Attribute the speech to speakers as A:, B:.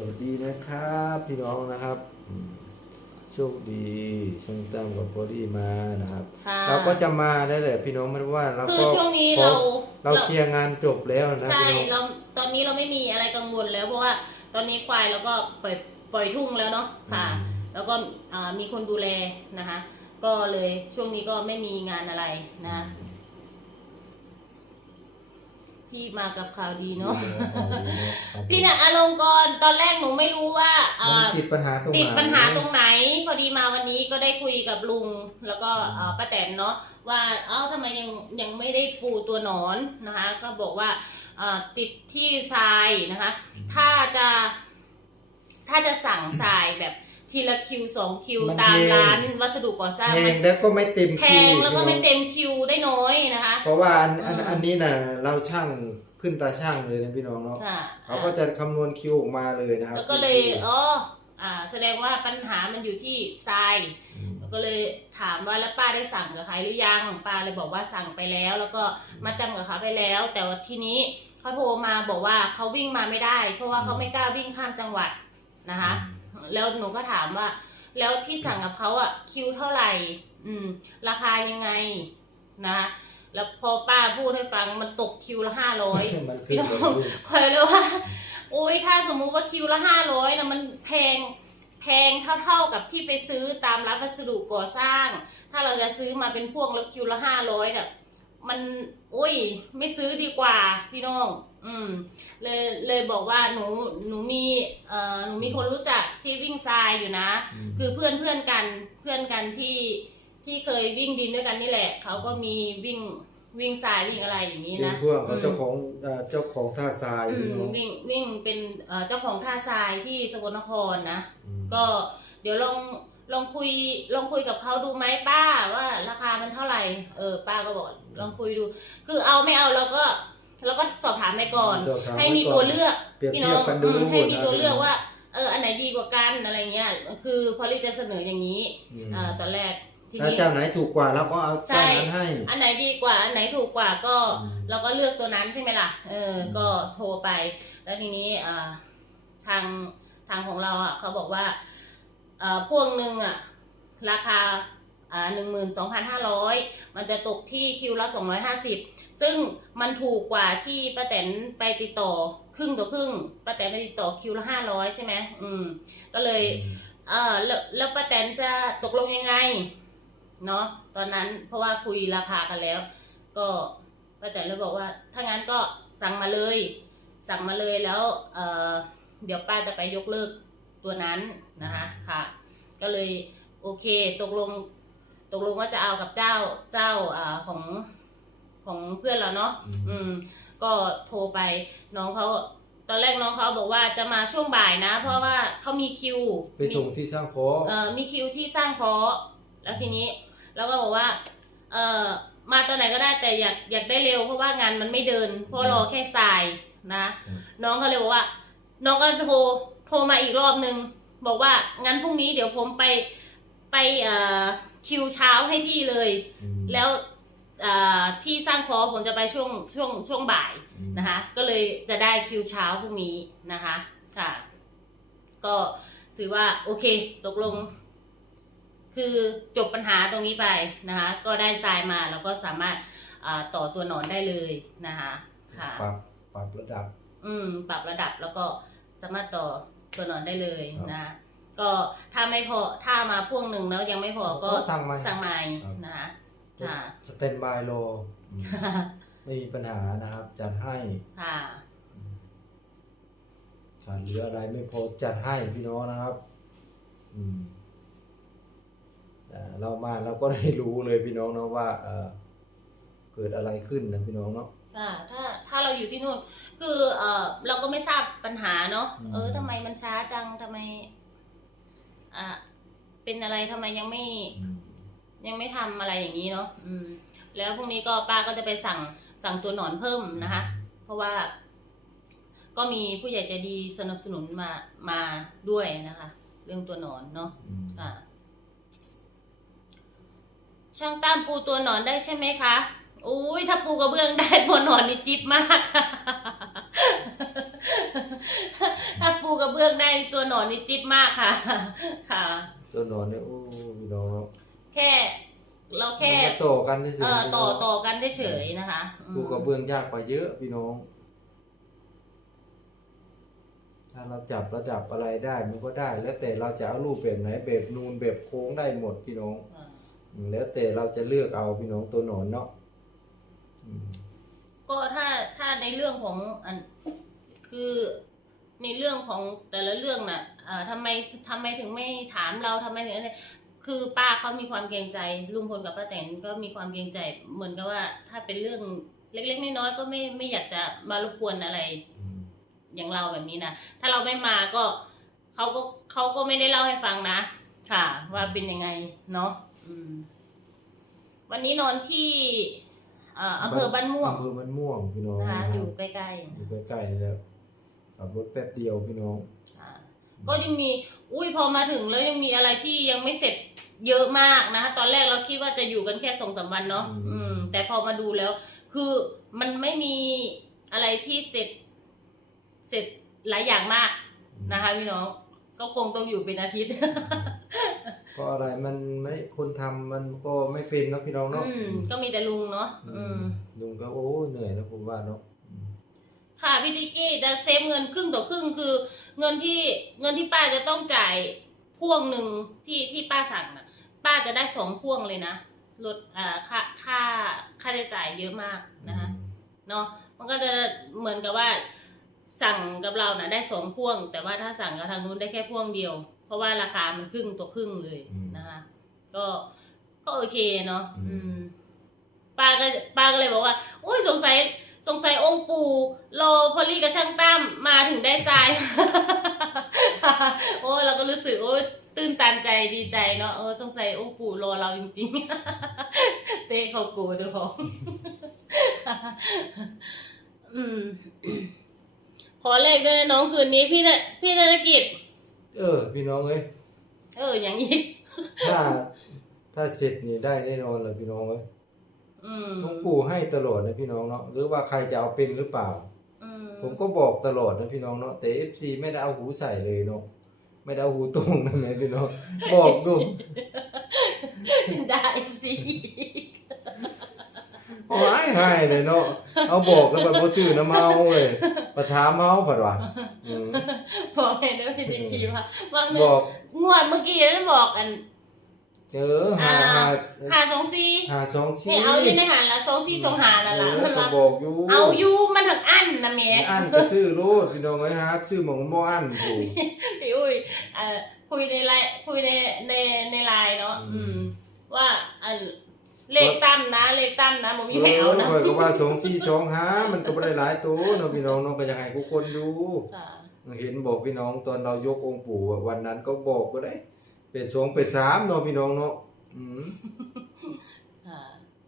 A: สวัสดีนะครับ พี่น้องนะครับอืมโชคดีช่างตั้มกับพอดีมานะครับ
B: ค่ะ
A: เราก็จะมาได้แหละพี่น้องไม่ว่าเรา
B: คือ
A: ก็
B: ช่วงนี้
A: พอ
B: เรา
A: เรา เคลียร์งานจบแล้วนะ
B: ใช่
A: พี่น้อง
B: เราตอนนี้เราไม่มีอะไรกังวลแล้ว เพราะว่าตอนนี้ควายเราก็ปล่อยปล่อยทุ่งแล้วเนาะค่ะ แล้วก็อ่ามีคนดูแลนะคะ ก็เลยช่วงนี้ก็ไม่มีงานอะไรนะ พี่มากับข่าวดีเนาะ พี่น่ะอารมณ์ก่อนตอนแร
A: ติดปัญหาตรงไหน
B: ติดปัญหาตรงไหน พอดีมาวันนี้ก็ได้คุยกับลุงแล้วก็เอ่อป้าแตนเนาะว่าเอ้าทำไมยังยังไม่ได้ปูตัวหนอนนะคะ ก็บอกว่าเอ่อติดที่ทรายนะคะ ถ้าจะ ถ้าจะสั่งทรายแบบทีละคิวสองคิว
A: มัน
B: ตาม
A: แพง
B: ร้านวัสดุก่อสร้าง
A: แพ
B: มั
A: ง
B: น
A: แล้วก็ไม่เต็ม
B: แพ
A: คิว
B: งแล้วก็ไม่
A: พี่น้อง
B: เต็มคิวได้น้อยนะคะ
A: เพราะว่าอันอัน
B: อืม
A: อันนี้น่ะเราช่างขึ้นตาช่างเลยนะพี่น้องเนาะ
B: ค่ะ
A: เขาก็จะคำนวณคิวออกมาเลยนะครับ
B: แล้วก็เลยอ๋อ อ่าแสดงว่าปัญหามันอยู่ที่ทราย
A: อืม
B: ก็เลยถามว่าแล้วป้าได้สั่งกับใครหรือยังป้าเลยบอกว่าสั่งไปแล้ว แล้วก็มาจำกับเขาไปแล้ว แต่ว่าทีนี้เขาโทรมาบอกว่าเขาวิ่งมาไม่ได้ เพราะว่าเขาไม่กล้าวิ่งข้ามจังหวัดนะคะ แล้วหนูก็ถามว่า แล้วที่สั่งกับเขาอะคิวเท่าไหร่ อืม ราคายังไงนะ แล้วพอป้าพูดให้ฟังมันตกคิวละห้าร้อย
A: มันขึ้
B: พี่
A: น
B: น้
A: เล
B: อง
A: ย
B: คอยเลยว่า โอ้ยถ้าสมมุติว่าคิวละห้าร้อยนะมันแพงแพงเท่าๆกับที่ไปซื้อตามร้านวัสดุก่อสร้าง ถ้าเราจะซื้อมาเป็นพวงแล้วคิวละห้าร้อยเนี่ยมันโอ้ย ไม่ซื้อดีกว่าพี่น้อง อืม เลยเลยบอกว่าหนูหนูมีเอ่อหนูมีคนรู้จักที่วิ่งทรายอยู่นะ
A: ม
B: คือเพื่อนเพื่อนกันเพื่อนกันที่ ที่เคยวิ่งดินด้วยกันนี่แหละ เขาก็มีวิ่งวิ่งทรายวิ่งอะไรอย่างนี้
A: เป็น
B: นะ
A: พวกเขา
B: อืม
A: เจ้าของเอ่อเจ้าของท่าทราย
B: อื
A: พี่
B: ม
A: น้อง
B: วิ่งวิ่งเป็นเอ่อเจ้าของท่าทรายที่สกลนครนะ
A: อืม
B: ก็เดี๋ยวลองลองคุยลองคุยกับเขาดูไหมป้าว่าราคามันเท่าไหร่เออป้าก็บอกลองคุยดู คือเอาไม่เอาเราก็เราก็สอบถามไปก่อน
A: สอบถาม
B: ให้มี
A: ไว้ก่อน
B: ตัวเลือก
A: เปรียบ
B: พี่
A: เที
B: น้
A: ย
B: อบง
A: กันดู
B: อืมให้มีตัวเลือก
A: นะ
B: ว่าเอออันไหนดีกว่ากันอะไรเงี้ยคือพอลิจะเสนออย่างนี้
A: อืม
B: เอ่อตอนแรก ที
A: ถ้า
B: นี้
A: เจ้าไหนถูกกว่าเราก็เอา
B: ใช่
A: เจ้านั้นให้
B: อันไหนดีกว่า อันไหนถูกกว่าก็
A: อืม
B: เราก็เลือกตัวนั้นใช่ไหมล่ะ เออ
A: อืม
B: ก็โทรไป แล้วทีนี้อ่าทางทางของเราอะเขาบอกว่าเอ่อพวงหนึ่งอะราคาอ่าหนึ่งหมื่นสองพันห้าร้อยมันจะตกที่คิวละสองร้อยห้าสิบซึ่งมันถูกกว่าที่ป้าแตนไปติดต่อครึ่งต่อครึ่งป้าแตนไปติดต่อคิวละห้าร้อยใช่ไหมอืม ก็เลย เออแล้วแล้วป้าแตนจะตกลงยังไง เนาะตอนนั้นเพราะว่าคุยราคากันแล้ว ก็ป้าแตนเลยบอกว่า ถ้างั้นก็สั่งมาเลย สั่งมาเลยแล้วเออเดี๋ยวป้าจะไปยกเลิกตัวนั้นนะคะค่ะ ก็เลยโอเคตกลงตกลงว่าจะเอากับเจ้าเจ้าอ่าของของเพื่อนเราเนาะ
A: อืม
B: อืม ก็โทรไปน้องเขาตอนแรกน้องเขาบอกว่าจะมาช่วงบ่ายนะ เพราะว่าเขามีคิว
A: ไปส่งที่ช่างโคอ
B: เอ่อมีคิวที่สร้างเคอแล้วทีนี้ เราก็บอกว่า เอ่อมาตอนไหนก็ได้แต่อยากอยากได้เร็ว เพราะว่างานมันไม่เดิน เพราะรอแค่ทรายนะ น้องเขาเลยบอกว่า น้องก็โทรโทรมาอีกรอบนึง บอกว่างั้นพรุ่งนี้เดี๋ยวผมไปไปเอ่อคิวเช้าให้พี่เลย
A: อืม
B: แล้วเอ่อที่สร้างคอผมจะไปช่วงช่วงช่วงบ่าย
A: อืม
B: นะคะ ก็เลยจะได้คิวเช้าพรุ่งนี้นะคะค่ะ ก็ถือว่าโอเคตกลง คือจบปัญหาตรงนี้ไปนะคะก็ได้ทรายมาแล้วก็สามารถอ่าต่อตัวหนอนได้เลยนะคะค่ะ
A: ปรับปรับระดับ
B: อืมปรับระดับแล้วก็สามารถต่อตัวหนอนได้เลย
A: ครับ
B: นะก็ถ้าไม่พอถ้ามาพ่วงหนึ่งแล้วยังไม่พอก็
A: ก็สั่งใหม่
B: สั่งใหม่
A: ครับ
B: นะคะค่ะ
A: สแตนบายโลไม่มีปัญหานะครับ จัดให้
B: ค่ะ
A: ขาดเหลืออะไรไม่พอจัดให้พี่น้องนะครับ อืมแต่ เรามาเราก็ได้รู้เลยพี่น้องเนาะว่าเออเกิดอะไรขึ้นนะพี่น้องเนาะ
B: ค่ะถ้าถ้าเราอยู่ที่นู่น คือเออเราก็ไม่ทราบปัญหาเนาะ
A: อืม
B: เออทำไมมันช้าจังทำไมอ่าเป็นอะไรทำไมยังไม่
A: อืม
B: ยังไม่ทำอะไรอย่างนี้เนาะอืม แล้วพรุ่งนี้ก็ป้าก็จะไปสั่งสั่งตัวหนอนเพิ่มนะคะ เพราะว่า ก็มีผู้ใหญ่ใจดีสนับสนุนมามาด้วยนะคะ เรื่องตัวหนอนเนาะ
A: อืม
B: ค่ะ ช่างตั้มปูตัวหนอนได้ใช่ไหมคะอุ้ยถ้าปูกระเบื้องได้ตัวหนอนนี่จิ๊บมากถ้าปูปูกระเบื้องได้ตัวหนอนนี่จิ๊บมากค่ะ ค่ะ
A: ตัวนอนเนี่ยโอ้พี่น้องเนาะ
B: แค่เราแค่
A: มันก็ต่อกันเฉยๆ
B: เอ่อ
A: พี่
B: ต่อ
A: น้ง
B: ต่อกันเฉยๆนะคะอืม
A: ปูกระเบื้องยากกว่าเยอะพี่น้อง ถ้าเราจับระดับอะไรได้มันก็ได้ แล้วแต่เราจะเอารูปแบบไหนแบบนูนแบบโค้งได้หมดพี่น้อง
B: อ่า
A: อืม แล้วแต่เราจะเลือกเอาพี่น้องตัวหนอนเนาะอืม
B: ก็ถ้าถ้าในเรื่องของอันคือในเรื่องของแต่ละเรื่องน่ะเอ่อทำไมทำไมถึงไม่ถามเราทำไมถึงอะไรคือป้าเขามีความเกรงใจลุงพลกับป้าแตนก็มีความเกรงใจเหมือนกับว่า ถ้าเป็นเรื่องเล็กๆน้อยๆก็ไม่ไม่อยากจะมารบกวนอะไร
A: อืม
B: อย่างเราแบบนี้นะถ้าเราไม่มาก็เขาก็เขาก็ไม่ได้เล่าให้ฟังนะ ค่ะ ว่าเป็นยังไงเนาะ วันนี้นอนที่เอ่ออำเภอบ้านม่วง
A: อำเภอบ้านม่วงพี่น้อง
B: นะคะ
A: นะ
B: อ
A: ค
B: ยู่
A: รับ
B: ใกล้
A: อยู่ใกล้ๆนี่แหล้วขับรถแป๊บเดียวพี่น้อง
B: ๆอ่าก็ยังมี อุ้ยพอมาถึงแล้วยังมีอะไรที่ยังไม่เสร็จเยอะมากนะคะตอนแรกเราคิดว่าจะอยู่กันแค่สองสามวันเนาะ
A: อืม
B: อืม แต่พอมาดูแล้ว คือมันไม่มีอะไรที่เสร็จ เสร็จหลายอย่างมากนะคะพี่น้องก็คงต้องอยู่เป็นอาทิตย์
A: ก็อะไรมันไม่คนทำมันก็ไม่เป็นเนาะพี่น้องเนาะ
B: อืมก็มีแต่ลุงเนาะอืม
A: ลุงก็โอ้เหนื่อยนะผมว่าเนาะอืม
B: ค่ะพี่ติกกี้จะเซฟเงินครึ่งต่อครึ่งคือ เงินที่เงินที่ป้าจะต้องจ่ายพ่วงหนึ่งที่ที่ป้าสั่งน่ะป้าจะได้สองพ่วงเลยนะลดอ่าค่าค่าค่าใช้จ่ายเยอะมากนะคะเนาะมันก็จะเหมือนกับว่าสั่งกับเรานะได้สองพ่วง แต่ว่าถ้าสั่งกับทางนู้นได้แค่พ่วงเดียว เพราะว่าราคามันครึ่งต่อครึ่งเลยนะคะ ก็ก็โอเคเนาะอืมป้าก็ป้าก็เลยบอกว่าโอ้ยสงสัยสงสัยองค์ปู่รอพอลลี่กับช่างตั้มมาถึงได้ทราย โอ้ยเราก็รู้สึกโอ้ยตื้นตันใจดีใจเนาะเออสงสัยองค์ปู่รอเราจริงๆ เต้เขาโกเจ้าของอืมขอเลขด้วยนะน้องคืนนี้พี่ธพี่ธนกิจ
A: เออ พี่น้องเอ้ย
B: เอออย่างนี้
A: ถ้า ถ้าเสร็จนี่ได้แน่นอนเลยพี่น้องเอ้ย
B: อืม
A: หลวงปู่ให้ตลอดนะพี่น้องเนาะหรือว่าใครจะเอาเป็นหรือเปล่า
B: อืม
A: ผมก็บอกตลอดนะพี่น้องเนาะแต่ FC ไม่ได้เอาหูใส่เลยเนาะไม่ได้เอาหูตรงนะแม่พี่น้องบอกดู
B: ได้สิ
A: โอ้ยให้เลยเนาะเอาบอกแล้วไปบ่ซื้อน้ำเมาเลยประถามเมาผัดว่าอืม
B: บอกให้ด้วย พี่ติคีว่าว่าเงิ
A: บ
B: น
A: อก
B: งวดเมื่อกี้ได้บอกกัน
A: เจอหาหา
B: หาสองซี
A: หาสองสี่
B: เนี่ยเอาอยู่ในหันละสองซีสองหานั่นละ
A: เอ
B: มั
A: อนก็
B: ละ
A: บอกอยู่
B: เอาอยู่มันถึงอันนะเม
A: อันก็ซื้อโลดพี่น้องเอ้ยฮะซื้อหมองบ่อันถูก
B: พี่อุ้ยเอ่อคุยในไลน์คุยในในในไลน์เนาะ
A: อื
B: อื
A: ม
B: มว่าอันเลขตั้มนะเลขตั้มนะผมมีแมวนะ
A: เออข้อยก็ว่าสองสี่สองหามันก็บ่ได้หลายตัวเนาะพี่น้องเนาะก็อยากให้ทุกคนดู
B: ค่ะ
A: เห็นบอกพี่น้องตอนเรายกองค์ปู่อะวันนั้นก็บอกก็ได้ เป็นสองเป็นสามเนาะพี่น้องเนาะอืม